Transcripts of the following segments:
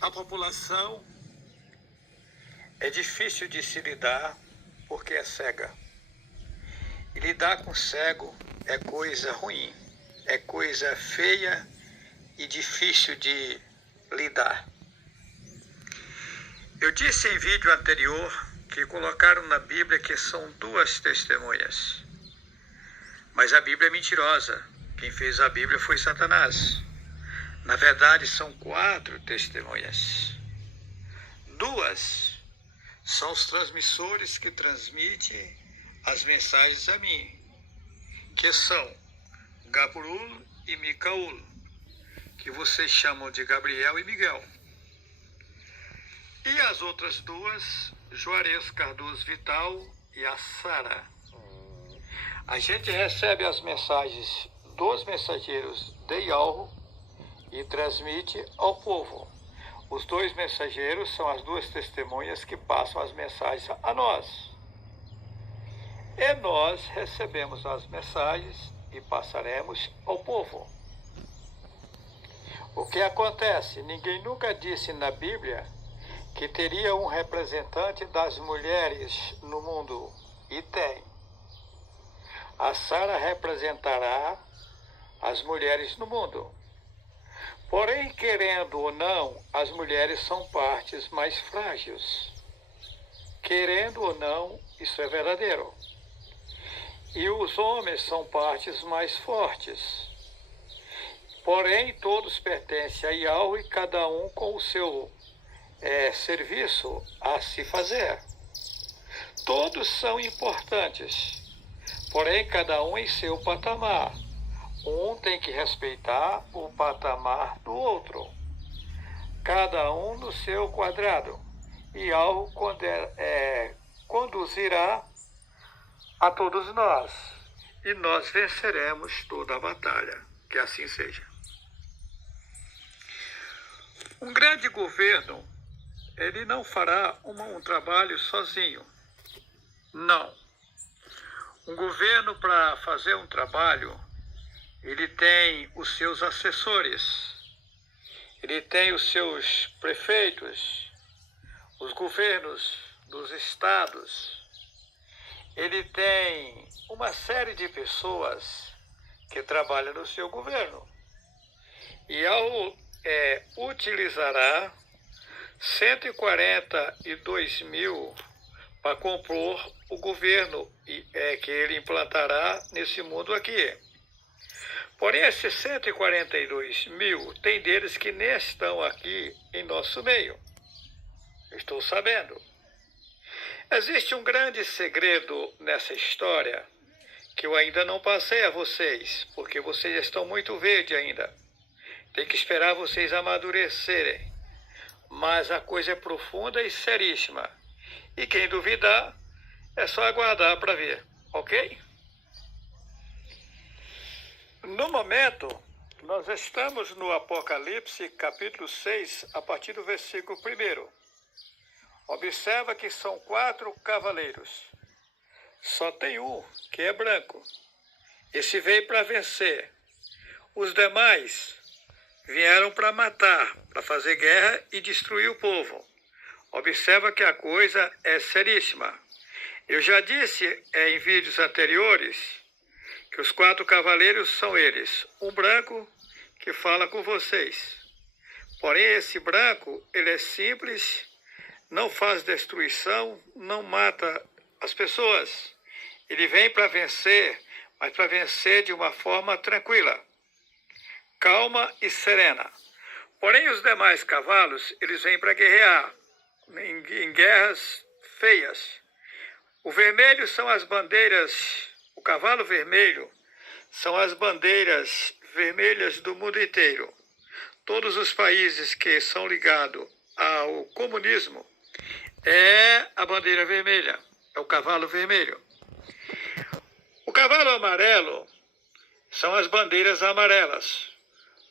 A população é difícil de se lidar porque é cega. E lidar com cego é coisa ruim, é coisa feia e difícil de lidar. Eu disse em vídeo anterior que colocaram na Bíblia que são 2 testemunhas. Mas a Bíblia é mentirosa. Quem fez a Bíblia foi Satanás. Na verdade, são 4 testemunhas. 2 são os transmissores que transmitem as mensagens a mim, que são Gabriel e Micael, que vocês chamam de Gabriel e Miguel. E as outras 2, Juarez Cardoso Vital e a Sara. A gente recebe as mensagens dos mensageiros de Yahweh e transmite ao povo. Os 2 mensageiros são as 2 testemunhas que passam as mensagens a nós. E nós recebemos as mensagens e passaremos ao povo. O que acontece? Ninguém nunca disse na Bíblia que teria um representante das mulheres no mundo. E tem. A Sara representará as mulheres no mundo. Porém, querendo ou não, as mulheres são partes mais frágeis. Querendo ou não, isso é verdadeiro. E os homens são partes mais fortes. Porém, todos pertencem a Yahweh, cada um com o seu serviço a se fazer. Todos são importantes, porém cada um em seu patamar. Um tem que respeitar o patamar do outro, cada um no seu quadrado, e algo conduzirá a todos nós, e nós venceremos toda a batalha, que assim seja. Um grande governo, ele não fará um trabalho sozinho, não. Um governo, para fazer um trabalho, ele tem os seus assessores, ele tem os seus prefeitos, os governos dos estados, ele tem uma série de pessoas que trabalham no seu governo. E utilizará 142 mil para compor o governo que ele implantará nesse mundo aqui. Porém, esses 142 mil, tem deles que nem estão aqui em nosso meio. Estou sabendo. Existe um grande segredo nessa história que eu ainda não passei a vocês, porque vocês estão muito verdes ainda. Tem que esperar vocês amadurecerem. Mas a coisa é profunda e seríssima. E quem duvidar, é só aguardar para ver, ok? No momento, nós estamos no Apocalipse, capítulo 6, a partir do versículo 1. Observa que são 4 cavaleiros. Só tem um que é branco. Esse veio para vencer. Os demais vieram para matar, para fazer guerra e destruir o povo. Observa que a coisa é seríssima. Eu já disse em vídeos anteriores que os 4 cavaleiros são eles. Um branco que fala com vocês. Porém, esse branco, ele é simples, não faz destruição, não mata as pessoas. Ele vem para vencer, mas para vencer de uma forma tranquila, calma e serena. Porém, os demais cavalos, eles vêm para guerrear, em guerras feias. O vermelho são as bandeiras, o cavalo vermelho são as bandeiras vermelhas do mundo inteiro. Todos os países que são ligados ao comunismo é a bandeira vermelha, é o cavalo vermelho. O cavalo amarelo são as bandeiras amarelas.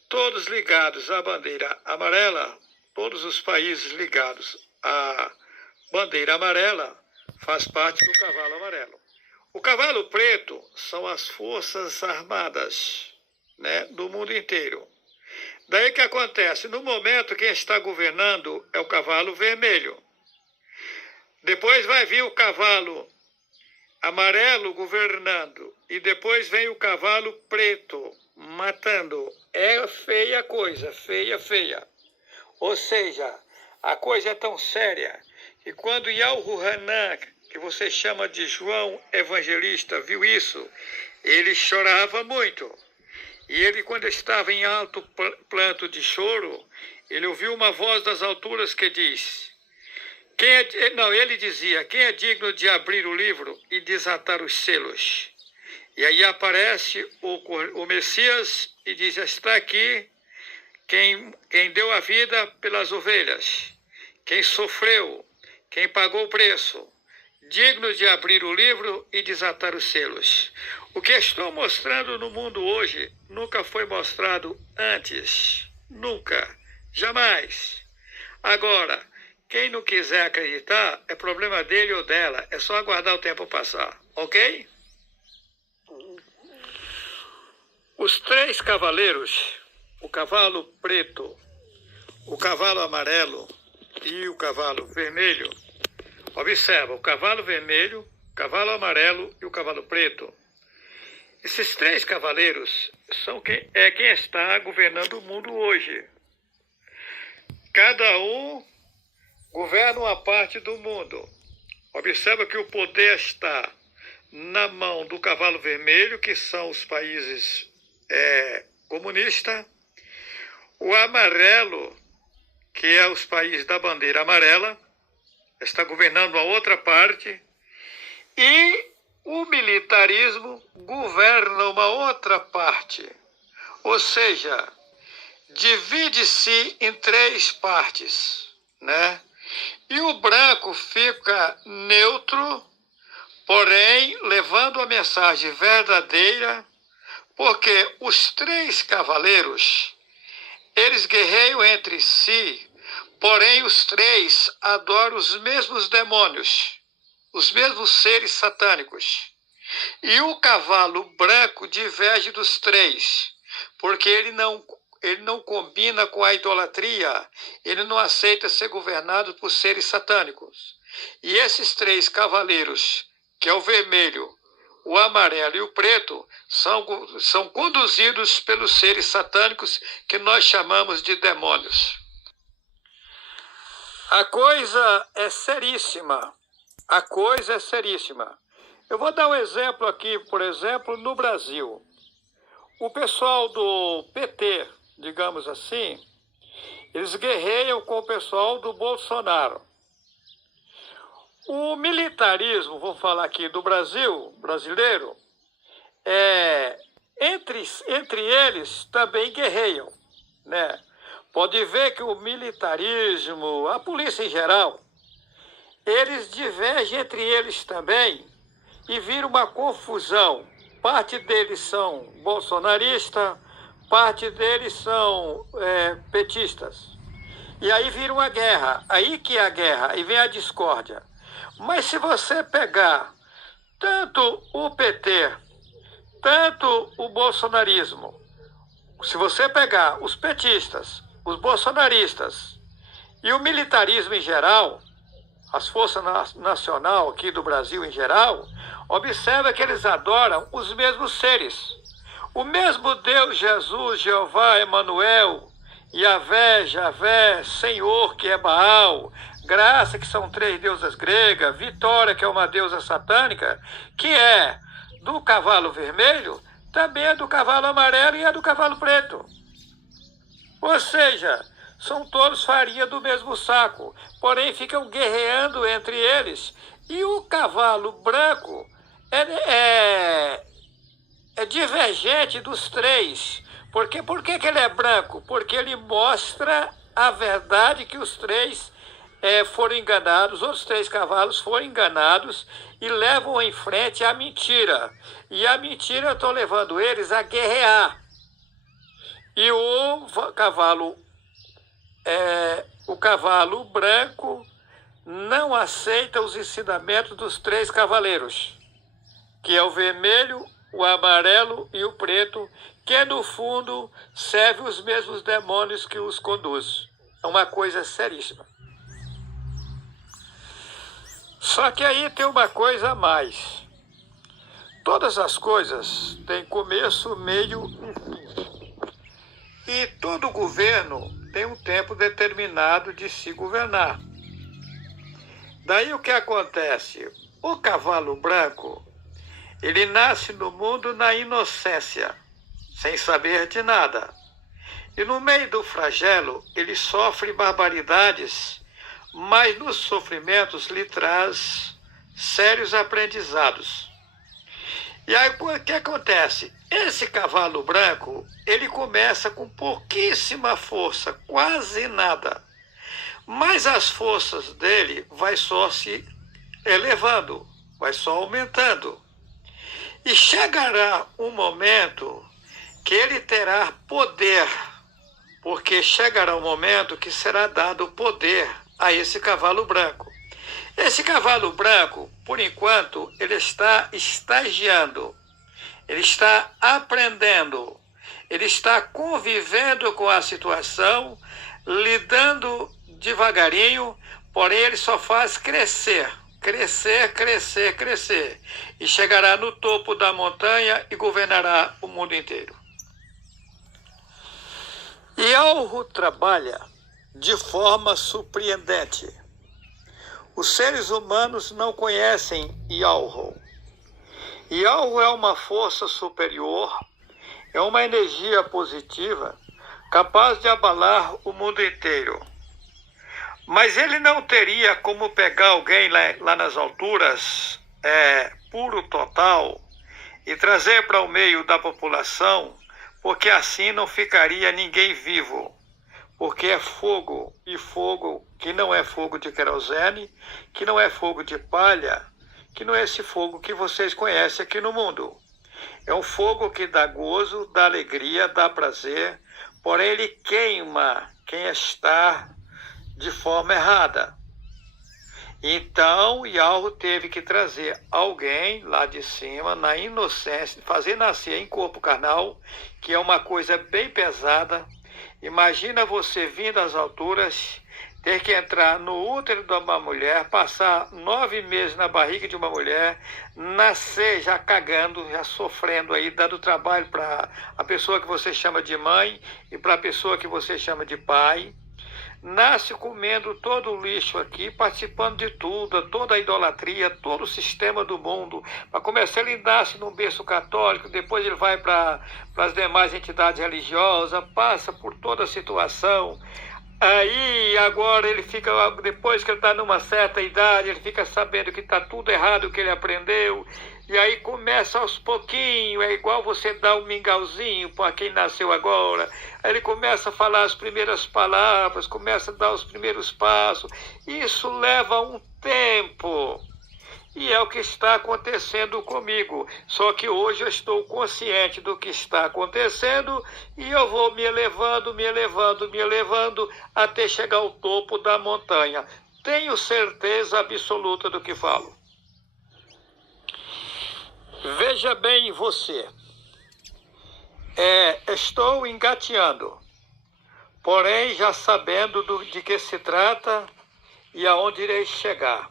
Todos ligados à bandeira amarela, todos os países ligados à bandeira amarela faz parte do cavalo amarelo. O cavalo preto são as forças armadas, do mundo inteiro. Daí que acontece? No momento, quem está governando é o cavalo vermelho. Depois vai vir o cavalo amarelo governando. E depois vem o cavalo preto matando. É feia a coisa, feia, feia. Ou seja, a coisa é tão séria que quando Yahuhanan, que você chama de João Evangelista, viu isso, ele chorava muito. E ele, quando estava em alto planto de choro, ele ouviu uma voz das alturas que diz... ele dizia, quem é digno de abrir o livro e desatar os selos? E aí aparece o Messias e diz, está aqui quem deu a vida pelas ovelhas, quem sofreu, quem pagou o preço, digno de abrir o livro e desatar os selos. O que estou mostrando no mundo hoje nunca foi mostrado antes. Nunca. Jamais. Agora, quem não quiser acreditar, é problema dele ou dela. É só aguardar o tempo passar. Ok? Os 3 cavaleiros, o cavalo preto, o cavalo amarelo e o cavalo vermelho. Observa, o cavalo vermelho, o cavalo amarelo e o cavalo preto. Esses 3 cavaleiros são quem está governando o mundo hoje. Cada um governa uma parte do mundo. Observa que o poder está na mão do cavalo vermelho, que são os países comunistas. O amarelo, que é os países da bandeira amarela, está governando a outra parte. E o militarismo governa uma outra parte. Ou seja, divide-se em 3 partes, né? E o branco fica neutro, porém levando a mensagem verdadeira, porque os 3 cavaleiros, eles guerreiam entre si, porém os 3 adoram os mesmos demônios, os mesmos seres satânicos. E o cavalo branco diverge dos 3, porque ele não combina com a idolatria, ele não aceita ser governado por seres satânicos. E esses 3 cavaleiros, que é o vermelho, o amarelo e o preto, são conduzidos pelos seres satânicos que nós chamamos de demônios. A coisa é seríssima. A coisa é seríssima. Eu vou dar um exemplo aqui, por exemplo, no Brasil. O pessoal do PT, digamos assim, eles guerreiam com o pessoal do Bolsonaro. O militarismo, vou falar aqui do Brasil, brasileiro, entre eles também guerreiam, né? Pode ver que o militarismo, a polícia em geral, eles divergem entre eles também e vira uma confusão. Parte deles são bolsonaristas, parte deles são petistas. E aí vira uma guerra, aí que é a guerra, aí vem a discórdia. Mas se você pegar tanto o PT, tanto o bolsonarismo, se você pegar os petistas, os bolsonaristas e o militarismo em geral, as forças nacional aqui do Brasil em geral, observa que eles adoram os mesmos seres. O mesmo Deus, Jesus, Jeová, Emanuel, Yahvé, Javé, Senhor, que é Baal, Graça, que são 3 deusas gregas, Vitória, que é uma deusa satânica, que é do cavalo vermelho, também é do cavalo amarelo e é do cavalo preto. Ou seja, são todos farinha do mesmo saco, porém ficam guerreando entre eles. E o cavalo branco é divergente dos 3. Por que que ele é branco? Porque ele mostra a verdade que os 3 foram enganados, os outros 3 cavalos foram enganados e levam em frente a mentira. E a mentira estão levando eles a guerrear. E o cavalo branco não aceita os ensinamentos dos 3 cavaleiros, que é o vermelho, o amarelo e o preto, que no fundo serve os mesmos demônios que os conduz. É uma coisa seríssima. Só que aí tem uma coisa a mais. Todas as coisas têm começo, meio e fim. E todo governo tem um tempo determinado de se governar. Daí o que acontece? O cavalo branco, ele nasce no mundo na inocência, sem saber de nada. E no meio do flagelo, ele sofre barbaridades, mas nos sofrimentos lhe traz sérios aprendizados. E aí o que acontece? Esse cavalo branco, ele começa com pouquíssima força, quase nada. Mas as forças dele vai só se elevando, vai só aumentando. E chegará um momento que ele terá poder, porque chegará um momento que será dado poder a esse cavalo branco. Esse cavalo branco, por enquanto, ele está estagiando, ele está aprendendo, ele está convivendo com a situação, lidando devagarinho, porém ele só faz crescer, crescer, crescer, crescer. E chegará no topo da montanha e governará o mundo inteiro. Ialro trabalha de forma surpreendente. Os seres humanos não conhecem Ialro. Ialro é uma força superior, é uma energia positiva, capaz de abalar o mundo inteiro. Mas ele não teria como pegar alguém lá nas alturas, puro total, e trazer para o meio da população, porque assim não ficaria ninguém vivo. Porque é fogo, e fogo que não é fogo de querosene, que não é fogo de palha, que não é esse fogo que vocês conhecem aqui no mundo. É um fogo que dá gozo, dá alegria, dá prazer, porém ele queima quem está de forma errada. Então, Ialro teve que trazer alguém lá de cima, na inocência, fazer nascer em corpo carnal, que é uma coisa bem pesada. Imagina você vindo às alturas, ter que entrar no útero de uma mulher, passar 9 meses na barriga de uma mulher, nascer já cagando, já sofrendo aí, dando trabalho para a pessoa que você chama de mãe e para a pessoa que você chama de pai. Nasce comendo todo o lixo aqui, participando de tudo, toda a idolatria, todo o sistema do mundo. Para começar, ele nasce num berço católico, depois ele vai para as demais entidades religiosas, passa por toda a situação. Aí, agora ele fica, depois que ele está numa certa idade, ele fica sabendo que está tudo errado o que ele aprendeu. E aí começa aos pouquinhos, é igual você dar um mingauzinho para quem nasceu agora. Aí ele começa a falar as primeiras palavras, começa a dar os primeiros passos. Isso leva um tempo. E é o que está acontecendo comigo. Só que hoje eu estou consciente do que está acontecendo e eu vou me elevando, me elevando, me elevando até chegar ao topo da montanha. Tenho certeza absoluta do que falo. Veja bem você. Estou engateando, porém já sabendo de que se trata e aonde irei chegar.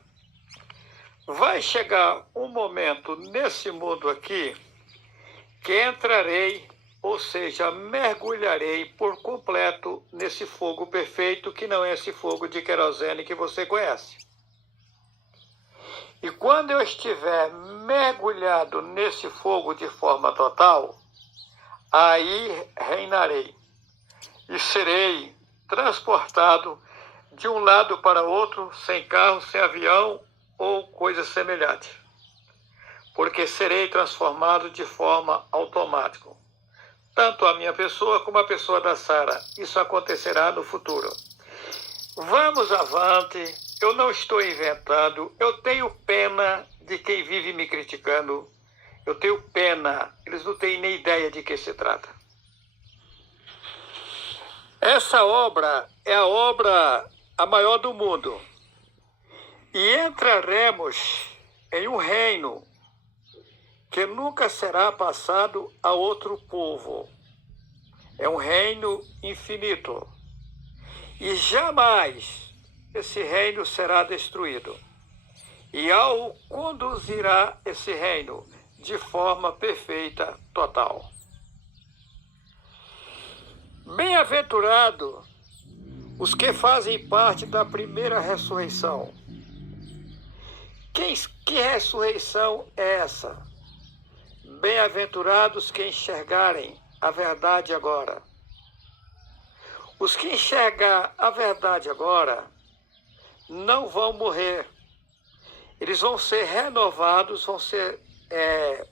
Vai chegar um momento nesse mundo aqui que entrarei, ou seja, mergulharei por completo nesse fogo perfeito que não é esse fogo de querosene que você conhece. E quando eu estiver mergulhado nesse fogo de forma total, aí reinarei e serei transportado de um lado para outro, sem carro, sem avião, ou coisa semelhante, porque serei transformado de forma automática. Tanto a minha pessoa como a pessoa da Sara. Isso acontecerá no futuro. Vamos avante, eu não estou inventando, eu tenho pena de quem vive me criticando, eu tenho pena, eles não têm nem ideia de que se trata. Essa obra é a obra a maior do mundo. E entraremos em um reino que nunca será passado a outro povo. É um reino infinito. E jamais esse reino será destruído. E ao conduzirá esse reino de forma perfeita, total. Bem-aventurado os que fazem parte da primeira ressurreição. Que ressurreição é essa? Bem-aventurados que enxergarem a verdade agora. Os que enxergar a verdade agora não vão morrer. Eles vão ser renovados,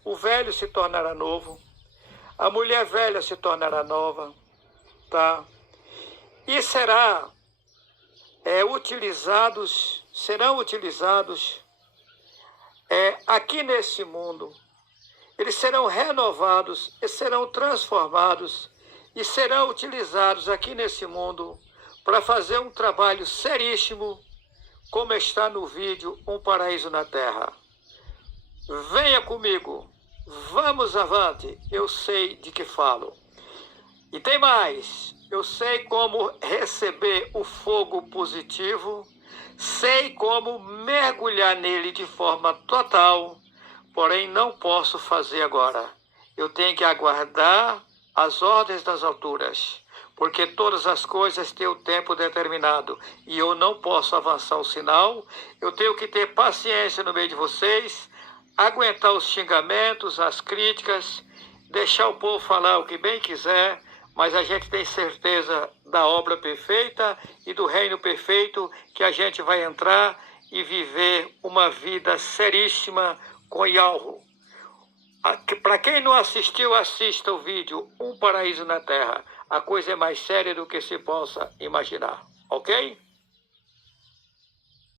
o velho se tornará novo, a mulher velha se tornará nova, tá? E serão utilizados aqui nesse mundo. Eles serão renovados e serão transformados e serão utilizados aqui nesse mundo para fazer um trabalho seríssimo, como está no vídeo Um Paraíso na Terra. Venha comigo, vamos avante, eu sei de que falo. E tem mais, eu sei como receber o fogo positivo, sei como mergulhar nele de forma total, porém não posso fazer agora. Eu tenho que aguardar as ordens das alturas, porque todas as coisas têm o tempo determinado e eu não posso avançar o sinal. Eu tenho que ter paciência no meio de vocês, aguentar os xingamentos, as críticas, deixar o povo falar o que bem quiser, mas a gente tem certeza da obra perfeita e do reino perfeito que a gente vai entrar e viver uma vida seríssima com Yahweh. Para quem não assistiu, assista o vídeo Um Paraíso na Terra. A coisa é mais séria do que se possa imaginar, ok?